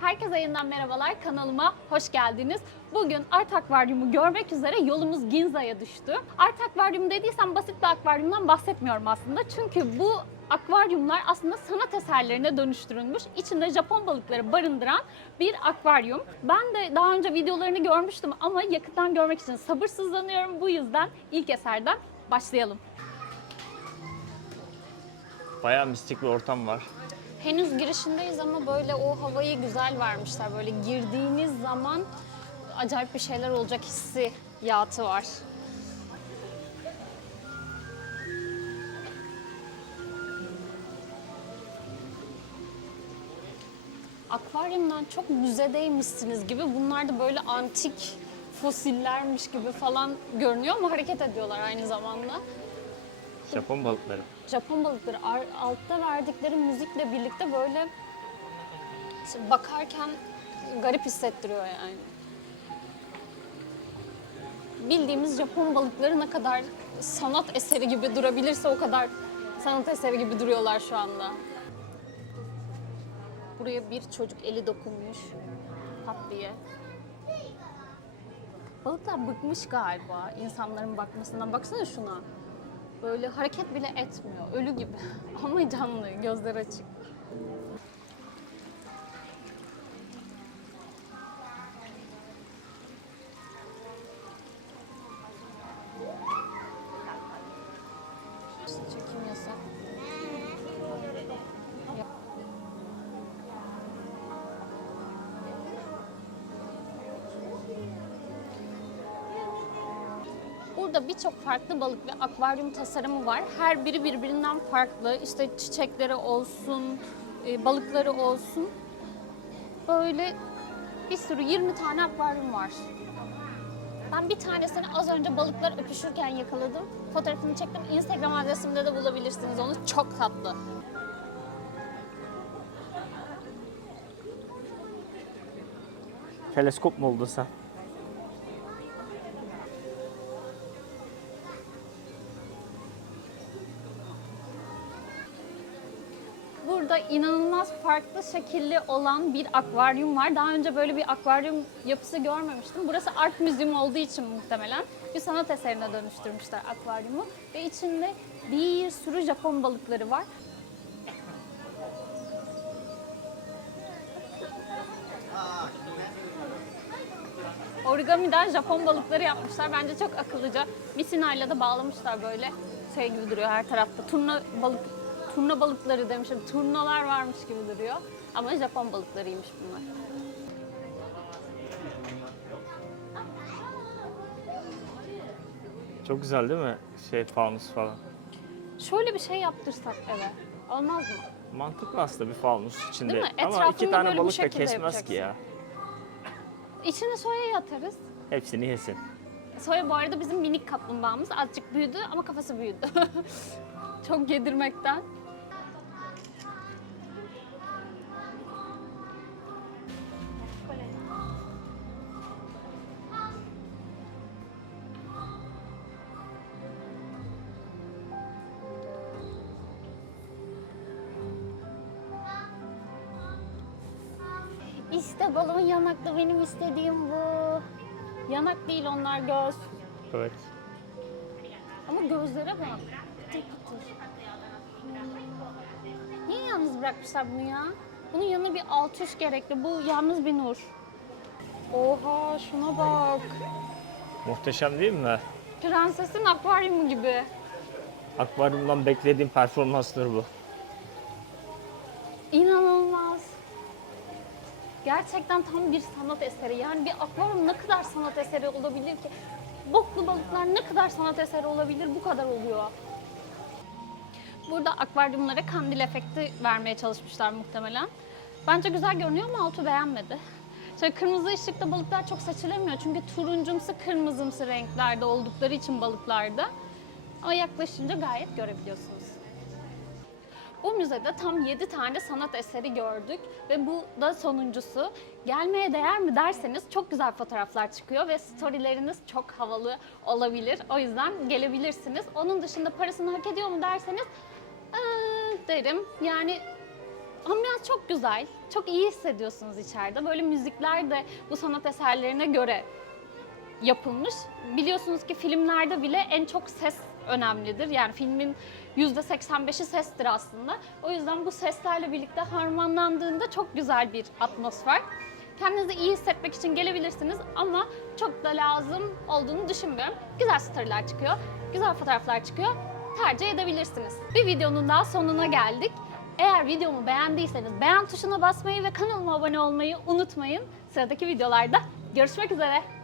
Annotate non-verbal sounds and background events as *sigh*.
Herkese yeniden merhabalar. Kanalıma hoş geldiniz. Bugün Art Akvaryumu görmek üzere yolumuz Ginza'ya düştü. Art Akvaryum dediysem basit bir akvaryumdan bahsetmiyorum aslında. Çünkü bu akvaryumlar aslında sanat eserlerine dönüştürülmüş. İçinde Japon balıkları barındıran bir akvaryum. Ben de daha önce videolarını görmüştüm ama yakından görmek için sabırsızlanıyorum. Bu yüzden ilk eserden başlayalım. Bayağı mistik bir ortam var. Henüz girişindeyiz ama böyle o havayı güzel vermişler. Böyle girdiğiniz zaman acayip bir şeyler olacak hissiyatı var. Akvaryumdan çok müzedeymişsiniz gibi. Bunlar da böyle antik fosillermiş gibi falan görünüyor ama hareket ediyorlar aynı zamanda. Japon balıkları. Japon balıkları ar- altta verdikleri müzikle birlikte böyle bakarken garip hissettiriyor yani. Bildiğimiz Japon balıkları ne kadar sanat eseri gibi durabilirse o kadar sanat eseri gibi duruyorlar şu anda. Buraya bir çocuk eli dokunmuş pat diye. Balıklar bıkmış galiba insanların bakmasından. Baksana şuna. Böyle hareket bile etmiyor. Ölü gibi. *laughs* Ama canlı, gözler açık. Burada birçok farklı balık ve akvaryum tasarımı var. Her biri birbirinden farklı. İşte çiçekleri olsun, e, balıkları olsun. Böyle bir sürü 20 tane akvaryum var. Ben bir tanesini az önce balıklar öpüşürken yakaladım. Fotoğrafını çektim. Instagram adresimde de bulabilirsiniz onu. Çok tatlı. Teleskop mu oldu sen? Burada inanılmaz farklı şekilli olan bir akvaryum var. Daha önce böyle bir akvaryum yapısı görmemiştim. Burası art müziğim olduğu için muhtemelen bir sanat eserine dönüştürmüşler akvaryumu. Ve içinde bir sürü Japon balıkları var. Origamiden Japon balıkları yapmışlar. Bence çok akıllıca. Misinayla da bağlamışlar böyle. Şey gibi duruyor her tarafta. Turna balık turna balıkları demişim. Turnalar varmış gibi duruyor. Ama Japon balıklarıymış bunlar. Çok güzel değil mi? Şey fanus falan. Şöyle bir şey yaptırsak eve. Olmaz mı? Mantıklı aslında bir fanus içinde. Değil mi? Ama Etrafını iki tane böyle bu balık da şekilde kesmez ki ya. İçine soya atarız. Hepsini yesin. Soya bu arada bizim minik kaplumbağamız. Azıcık büyüdü ama kafası büyüdü. *laughs* Çok yedirmekten. İşte balon yanaklı benim istediğim bu. Yanak değil onlar göz. Evet. Ama gözlere bak. Pıtır pıtır. Niye yalnız bırakmışlar bunu ya? Bunun yanına bir alt üst gerekli. Bu yalnız bir nur. Oha şuna bak. Muhteşem değil mi? Prensesin akvaryumu gibi. Akvaryumdan beklediğim performanstır bu. İnanılmaz. Gerçekten tam bir sanat eseri. Yani bir akvaryum ne kadar sanat eseri olabilir ki? Boklu balıklar ne kadar sanat eseri olabilir? Bu kadar oluyor. Burada akvaryumlara kandil efekti vermeye çalışmışlar muhtemelen. Bence güzel görünüyor ama Altu beğenmedi. Şöyle kırmızı ışıkta balıklar çok seçilemiyor çünkü turuncumsu kırmızımsı renklerde oldukları için balıklarda. Ama yaklaşınca gayet görebiliyorsunuz. Bu müzede tam 7 tane sanat eseri gördük ve bu da sonuncusu. Gelmeye değer mi derseniz çok güzel fotoğraflar çıkıyor ve storyleriniz çok havalı olabilir. O yüzden gelebilirsiniz. Onun dışında parasını hak ediyor mu derseniz "Ee," derim. Yani Ambiyans çok güzel, çok iyi hissediyorsunuz içeride. Böyle müzikler de bu sanat eserlerine göre yapılmış. Biliyorsunuz ki filmlerde bile en çok ses önemlidir. Yani filmin %85'i sestir aslında. O yüzden bu seslerle birlikte harmanlandığında çok güzel bir atmosfer. Kendinizi iyi hissetmek için gelebilirsiniz ama çok da lazım olduğunu düşünmüyorum. Güzel storyler çıkıyor, güzel fotoğraflar çıkıyor. Tercih edebilirsiniz. Bir videonun daha sonuna geldik. Eğer videomu beğendiyseniz beğen tuşuna basmayı ve kanalıma abone olmayı unutmayın. Sıradaki videolarda görüşmek üzere.